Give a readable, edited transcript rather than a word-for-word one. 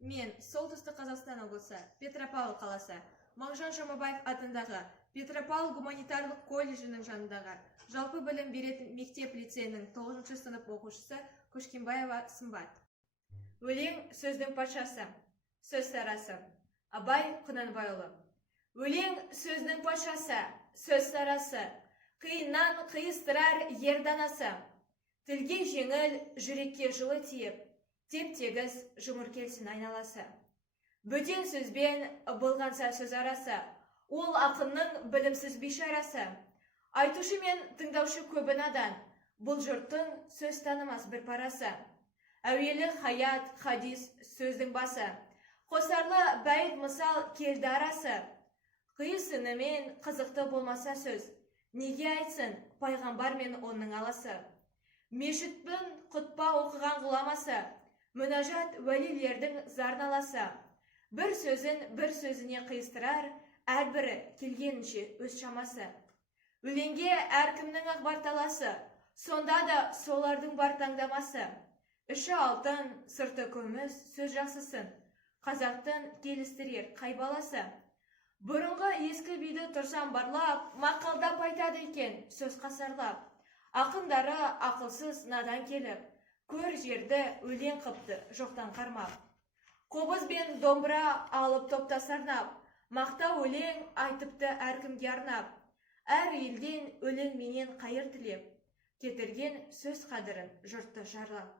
Мен солтүстік Қазақстан облысы, Петропавл қаласы, Мағжан Жұмабаев атындағы Петропавл гуманитарлық колледжінің жанындағы жалпы білім беретін мектеп-лицейінің 9-шы сынып оқушысы Көшкенбаева Сымбат. Өлең сөздің патшасы, сөз сарасы. Абай Құнанбайұлы. Өлең сөздің патшасы, сөз сарасы. Қиыннан қиыстырар ерданасы. Тілге жеңіл, жүрекке жылы тиіп, теп-тегіс жұмыр келсін айналасы. Бөтен сөзбен былғанса сөз арасы, ол ақынның білімсіз бишарасы. Айтушы мен тыңдаушы көбі надан, бұл жұрттың сөз танымас бір парасы. Әуелі хаят, хадис сөздің басы, қосарлы бәйт мысал келді арасы. Қиысынымен қызықты болмаса сөз, неге айтсын пайғамбар мен оның аласы. Мешітпін құтпа оқыған ғұламасы, мүнажат уәлилердің зарналасы. Бір сөзін бір сөзіне қиыстырар, әрбірі келгенінше өз шамасы. Өлеңге әркімнің ақ бар таласы, сонда да солардың бар таңдамасы. Іші алтын, сырты көміс, сөз жақсысын, қазақтың келістірер қай баласы. Бұрынғы ескі биді тұрсам барлап, мақалдап айтады екен сөз қасарлап. Ақындары ақылсыз надан келіп, көр жерді өлең қыпты жоқтан қармап. Қобыз бен домбыра алып топта сарнап, мақта өлең айтыпты әркімге арнап. Әр елден өлең менен қайыр тілеп, кетірген сөз қадірін жұртты жарлап.